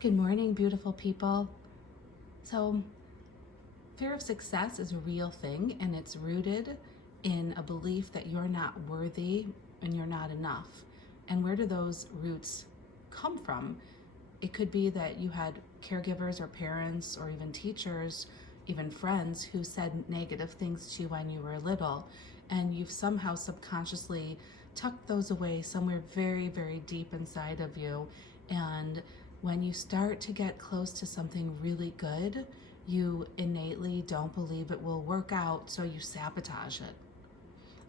Good morning, beautiful people. So, fear of success is a real thing, and it's rooted in a belief that you're not worthy and you're not enough. And where do those roots come from? It could be that you had caregivers or parents or even teachers, even friends who said negative things to you when you were little, and you've somehow subconsciously tucked those away somewhere very, very deep inside of you. And when you start to get close to something really good, you innately don't believe it will work out, so you sabotage it.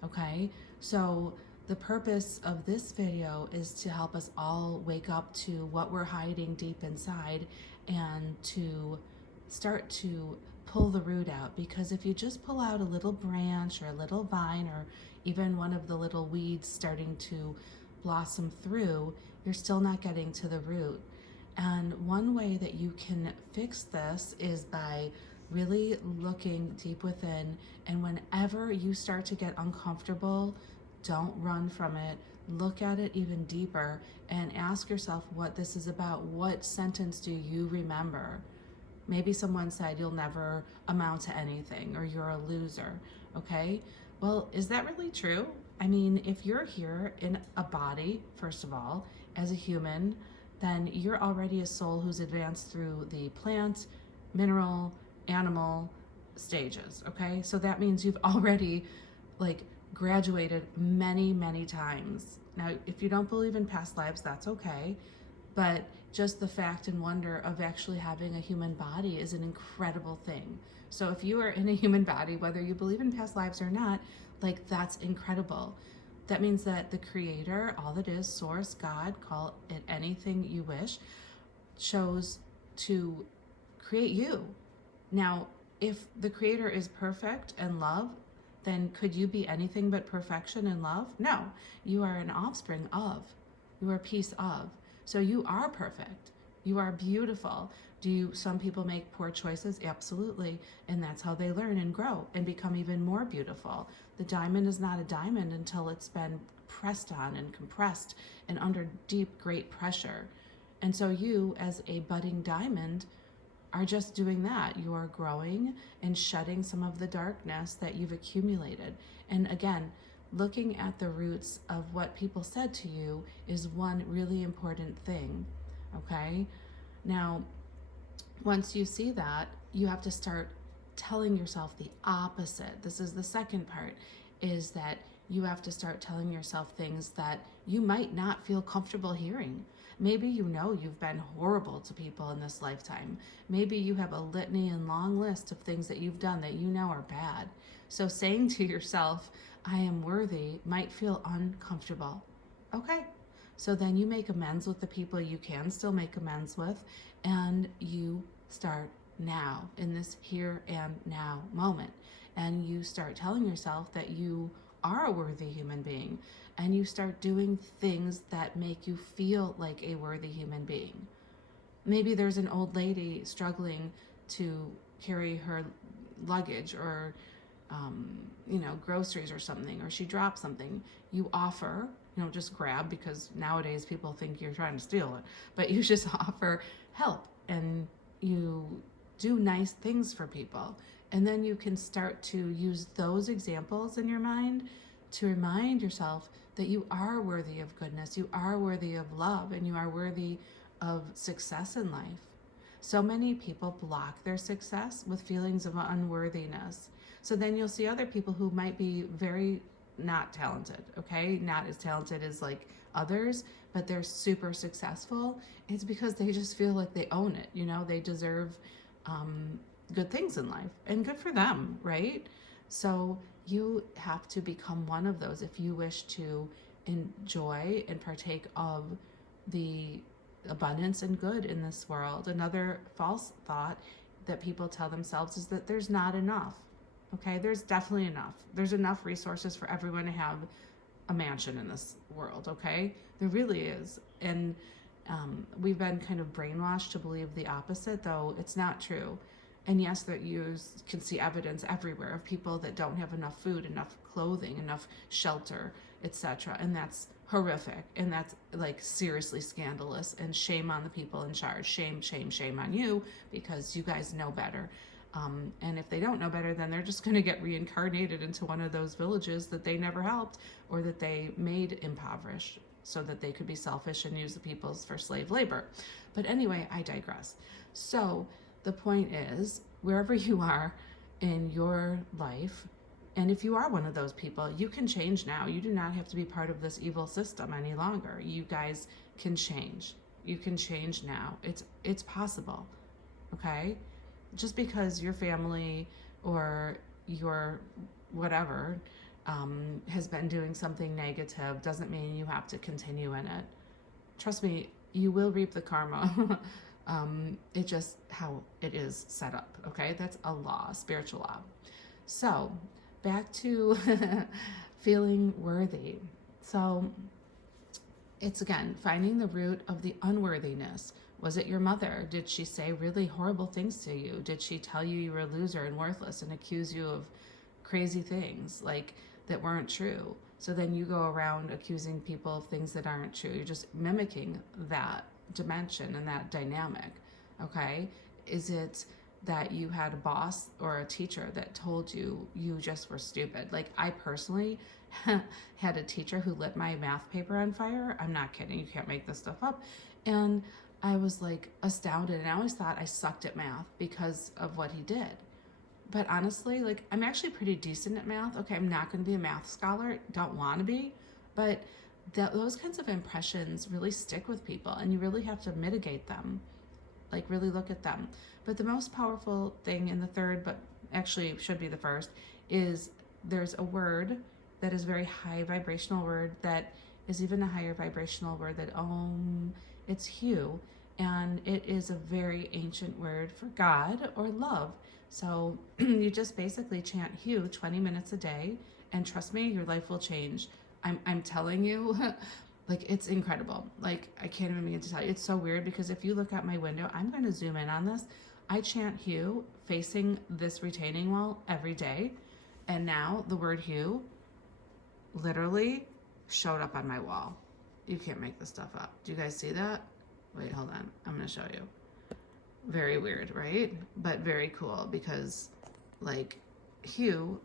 Okay? So the purpose of this video is to help us all wake up to what we're hiding deep inside and to start to pull the root out. Because if you just pull out a little branch or a little vine or even one of the little weeds starting to blossom through, you're still not getting to the root. And one way that you can fix this is by really looking deep within. And whenever you start to get uncomfortable, don't run from it. Look at it even deeper and ask yourself what this is about. What sentence do you remember? Maybe someone said you'll never amount to anything or you're a loser, okay? Well, is that really true? I mean, if you're here in a body, first of all, as a human, then you're already a soul who's advanced through the plant, mineral, animal stages, okay? So that means you've already graduated many, many times. Now, if you don't believe in past lives, that's okay. But just the fact and wonder of actually having a human body is an incredible thing. So if you are in a human body, whether you believe in past lives or not, that's incredible. That means that the creator, all that is, source, God, call it anything you wish, chose to create you. Now, if the creator is perfect and love, then could you be anything but perfection and love? No, you are an offspring of, you are a piece of. So you are perfect. You are beautiful. Do some people make poor choices? Absolutely. And that's how they learn and grow and become even more beautiful. The diamond is not a diamond until it's been pressed on and compressed and under deep, great pressure. And so you, as a budding diamond, are just doing that. You are growing and shedding some of the darkness that you've accumulated. And again, looking at the roots of what people said to you is one really important thing, okay? Now, once you see that, you have to start telling yourself the opposite. This is the second part, is that you have to start telling yourself things that you might not feel comfortable hearing. Maybe you know you've been horrible to people in this lifetime. Maybe you have a litany and long list of things that you've done that you know are bad. So saying to yourself, I am worthy, might feel uncomfortable. Okay, so then you make amends with the people you can still make amends with, and you start now, in this here and now moment. And you start telling yourself that you are a worthy human being, and you start doing things that make you feel like a worthy human being. Maybe there's an old lady struggling to carry her luggage or groceries or something, or she dropped something. You offer, just grab, because nowadays people think you're trying to steal it, but you just offer help and you do nice things for people. And then you can start to use those examples in your mind to remind yourself that you are worthy of goodness, you are worthy of love, and you are worthy of success in life. So many people block their success with feelings of unworthiness. So then you'll see other people who might be very not talented, okay? Not as talented as others, but they're super successful. It's because they just feel like they own it, they deserve good things in life, and good for them, right? So you have to become one of those if you wish to enjoy and partake of the abundance and good in this world. Another false thought that people tell themselves is that there's not enough. Okay, there's definitely enough. There's enough resources for everyone to have a mansion in this world, okay? There really is. And we've been kind of brainwashed to believe the opposite, though it's not true. And yes, that you can see evidence everywhere of people that don't have enough food, enough clothing, enough shelter, etc. And that's horrific, and that's like seriously scandalous, and shame on the people in charge. Shame, shame, shame on you, because you guys know better. And if they don't know better, then they're just going to get reincarnated into one of those villages that they never helped, or that they made impoverished so that they could be selfish and use the peoples for slave labor. But anyway, I digress. So the point is, wherever you are in your life, and if you are one of those people, you can change now. You do not have to be part of this evil system any longer. You guys can change. You can change now. It's possible. Okay? Just because your family or your whatever has been doing something negative doesn't mean you have to continue in it. Trust me, you will reap the karma. It's just how it is set up. Okay? That's a law, a spiritual law. So back to feeling worthy. So it's, again, finding the root of the unworthiness. Was it your mother? Did she say really horrible things to you? Did she tell you you were a loser and worthless and accuse you of crazy things like that weren't true? So then you go around accusing people of things that aren't true. You're just mimicking that dimension and that dynamic. Okay? Is it that you had a boss or a teacher that told you you just were stupid? Like, I personally had a teacher who lit my math paper on fire. I'm not kidding. You can't make this stuff up. And I was like astounded, and I always thought I sucked at math because of what he did. But honestly, like, I'm actually pretty decent at math. Okay, I'm not going to be a math scholar. Don't want to be. But those kinds of impressions really stick with people, and you really have to mitigate them. Like, really look at them. But the most powerful thing in the third, but actually should be the first, is there's a word that is a very high vibrational word that is even a higher vibrational word that it's Hu, and it is a very ancient word for God or love. So you just basically chant Hu 20 minutes a day, and trust me, your life will change. I'm telling you, like, it's incredible. Like, I can't even begin to tell you. It's so weird because if you look out my window, I'm going to zoom in on this. I chant Hu facing this retaining wall every day, and now the word Hu literally showed up on my wall. You can't make this stuff up. Do you guys see that? Wait, hold on. I'm going to show you. Very weird, right? But very cool, because, like, Hu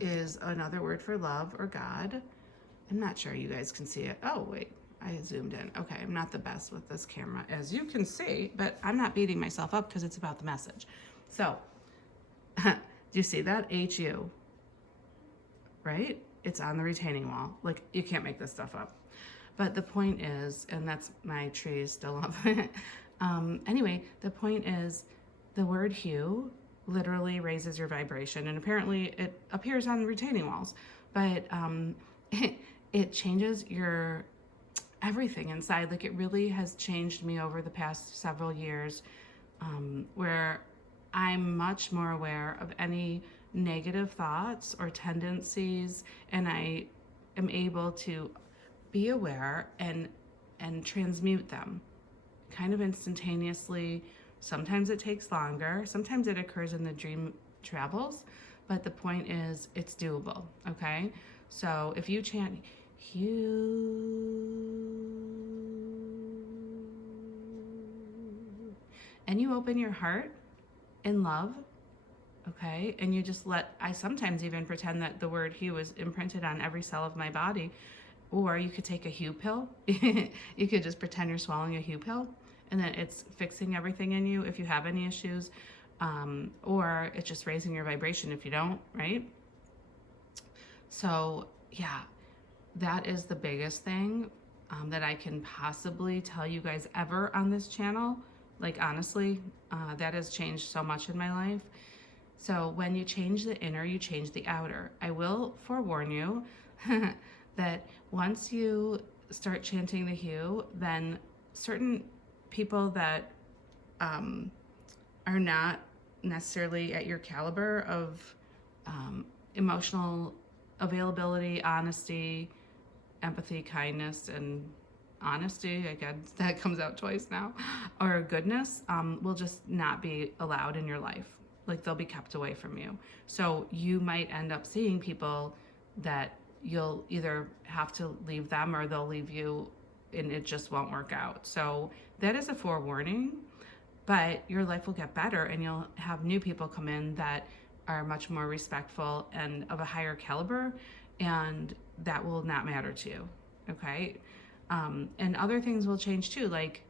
is another word for love or God. I'm not sure you guys can see it. Oh, wait. I zoomed in. Okay, I'm not the best with this camera, as you can see, but I'm not beating myself up because it's about the message. So, do you see that? Hu, right? It's on the retaining wall. Like, you can't make this stuff up. But the point is, and that's my tree still up. Anyway, the point is, the word Hu literally raises your vibration, and apparently it appears on retaining walls, but it changes your everything inside. Like, it really has changed me over the past several years, where I'm much more aware of any negative thoughts or tendencies, and I am able to be aware and transmute them kind of instantaneously. Sometimes it takes longer. Sometimes it occurs in the dream travels, but the point is, it's doable. Okay, so if you chant Hu and you open your heart in love, okay, and you just I sometimes even pretend that the word Hu is imprinted on every cell of my body. Or you could take a Hu pill. You could just pretend you're swallowing a Hu pill, and then it's fixing everything in you if you have any issues, or it's just raising your vibration if you don't, right? So yeah, that is the biggest thing that I can possibly tell you guys ever on this channel. Like, honestly, that has changed so much in my life. So when you change the inner, you change the outer. I will forewarn you that once you start chanting the Hu, then certain people that are not necessarily at your caliber of emotional availability, honesty, empathy, kindness, and honesty, I guess that comes out twice now, or goodness, will just not be allowed in your life. Like, they'll be kept away from you. So you might end up seeing people that you'll either have to leave them or they'll leave you and it just won't work out. So that is a forewarning, but your life will get better and you'll have new people come in that are much more respectful and of a higher caliber, and that will not matter to you. Okay. And other things will change too. Like,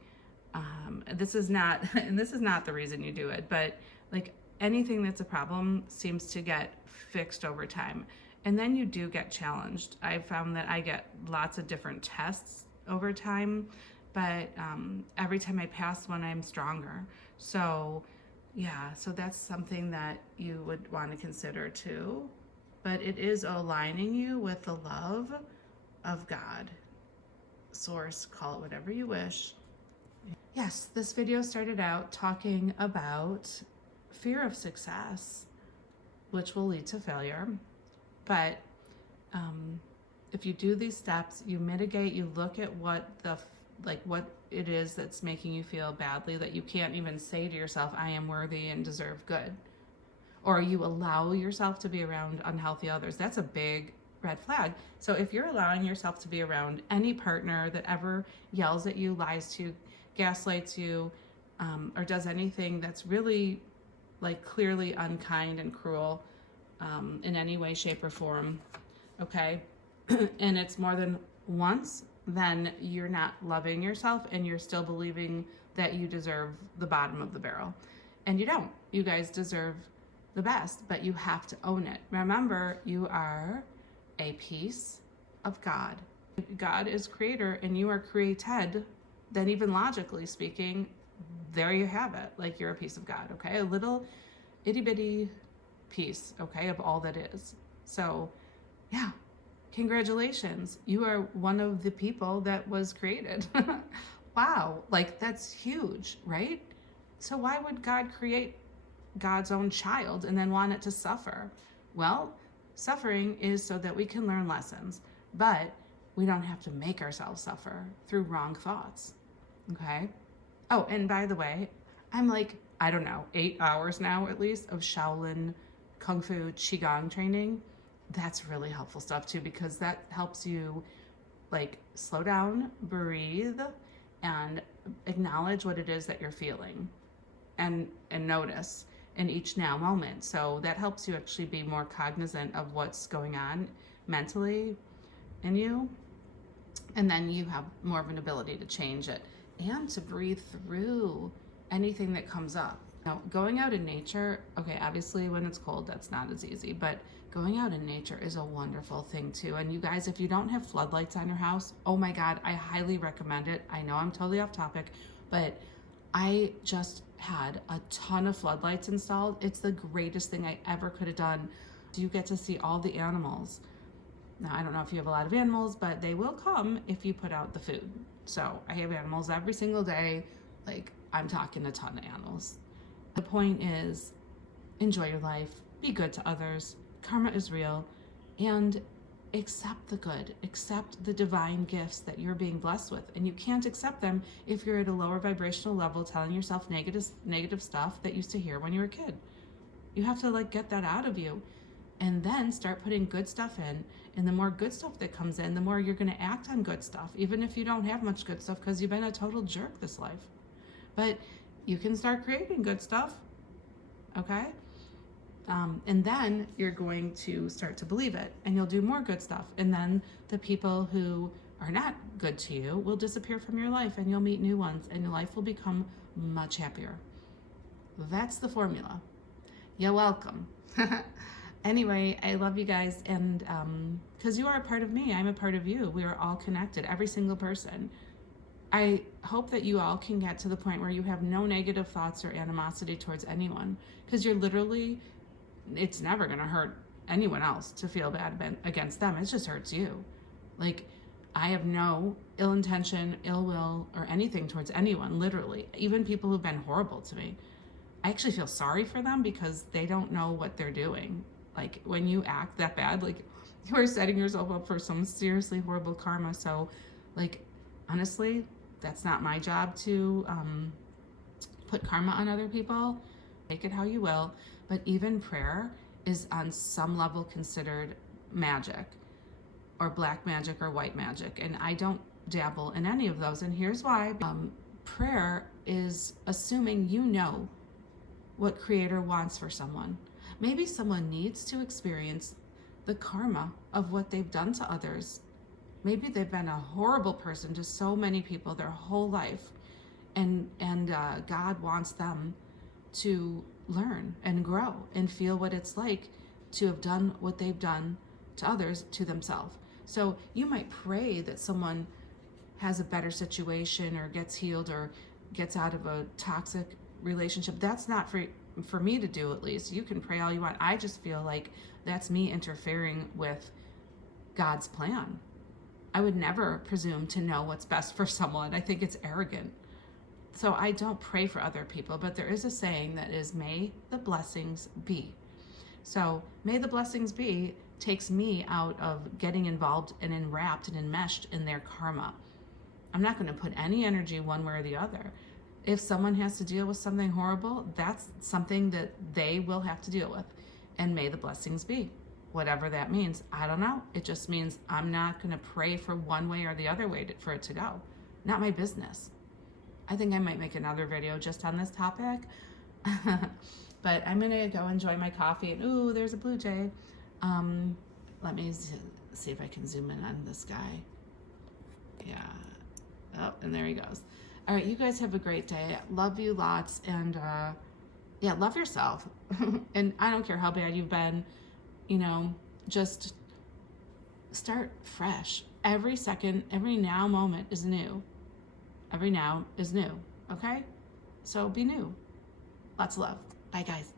this is not, and this is not the reason you do it, but like anything that's a problem seems to get fixed over time. And then you do get challenged. I found that I get lots of different tests over time, but every time I pass one, I'm stronger. So yeah, so that's something that you would want to consider too. But it is aligning you with the love of God, source, call it whatever you wish. Yes, this video started out talking about fear of success, which will lead to failure. But if you do these steps, you mitigate, you look at what it is that's making you feel badly, that you can't even say to yourself, I am worthy and deserve good. Or you allow yourself to be around unhealthy others. That's a big red flag. So if you're allowing yourself to be around any partner that ever yells at you, lies to you, gaslights you, or does anything that's really like clearly unkind and cruel in any way, shape, or form, okay, and it's more than once, then you're not loving yourself and you're still believing that you deserve the bottom of the barrel. And you don't. You guys deserve the best, but you have to own it. Remember, you are a piece of God. God is creator and you are created. Then even logically speaking, there you have it. Like, you're a piece of God, okay? A little itty bitty piece, okay, of all that is. So yeah, congratulations. You are one of the people that was created. Wow, like that's huge, right? So why would God create God's own child and then want it to suffer? Well, suffering is so that we can learn lessons, but we don't have to make ourselves suffer through wrong thoughts, okay? Oh, and by the way, I'm like, I don't know, 8 hours now at least of Shaolin Kung Fu Qigong training. That's really helpful stuff too, because that helps you like slow down, breathe, and acknowledge what it is that you're feeling and notice in each now moment. So that helps you actually be more cognizant of what's going on mentally in you. And then you have more of an ability to change it and to breathe through anything that comes up. Now, going out in nature, okay, obviously when it's cold, that's not as easy, but going out in nature is a wonderful thing too. And you guys, if you don't have floodlights on your house, oh my God, I highly recommend it. I know I'm totally off topic, but I just had a ton of floodlights installed. It's the greatest thing I ever could have done. You get to see all the animals. Now, I don't know if you have a lot of animals, but they will come if you put out the food. So I have animals every single day. Like, I'm talking a ton of animals. The point is, enjoy your life, be good to others, karma is real, and accept the good, accept the divine gifts that you're being blessed with. And you can't accept them if you're at a lower vibrational level telling yourself negative stuff that you used to hear when you were a kid. You have to like get that out of you and then start putting good stuff in. And the more good stuff that comes in, the more you're going to act on good stuff, even if you don't have much good stuff because you've been a total jerk this life. But you can start creating good stuff, okay? And then you're going to start to believe it and you'll do more good stuff. And then the people who are not good to you will disappear from your life and you'll meet new ones and your life will become much happier. That's the formula. You're welcome. Anyway, I love you guys, and because you are a part of me, I'm a part of you. We are all connected, every single person. I hope that you all can get to the point where you have no negative thoughts or animosity towards anyone, because you're literally, it's never going to hurt anyone else to feel bad against them. It just hurts you. Like, I have no ill intention, ill will, or anything towards anyone, literally. Even people who've been horrible to me. I actually feel sorry for them because they don't know what they're doing. Like, when you act that bad, like, you are setting yourself up for some seriously horrible karma. So, like, honestly, that's not my job to put karma on other people. Take it how you will. But even prayer is on some level considered magic. or black magic or white magic. And I don't dabble in any of those. And here's why. Prayer is assuming you know what Creator wants for someone. Maybe someone needs to experience the karma of what they've done to others. Maybe they've been a horrible person to so many people their whole life, and God wants them to learn and grow and feel what it's like to have done what they've done to others, to themselves. So you might pray that someone has a better situation or gets healed or gets out of a toxic relationship. That's not for me to do, at least. You can pray all you want. I just feel like that's me interfering with God's plan. I would never presume to know what's best for someone. I think it's arrogant. So I don't pray for other people, but there is a saying that is, may the blessings be. So may the blessings be takes me out of getting involved and enwrapped and enmeshed in their karma. I'm not going to put any energy one way or the other. If someone has to deal with something horrible, that's something that they will have to deal with. And may the blessings be. Whatever that means, I don't know. It just means I'm not going to pray for one way or the other way for it to go. Not my business. I think I might make another video just on this topic. But I'm going to go enjoy my coffee. And ooh, there's a blue jay. Let me see if I can zoom in on this guy. Yeah. Oh, and there he goes. All right, you guys have a great day. Love you lots. And yeah, love yourself. And I don't care how bad you've been. You know, just start fresh. Every second, every now moment is new. Every now is new, okay? So be new. Lots of love. Bye, guys.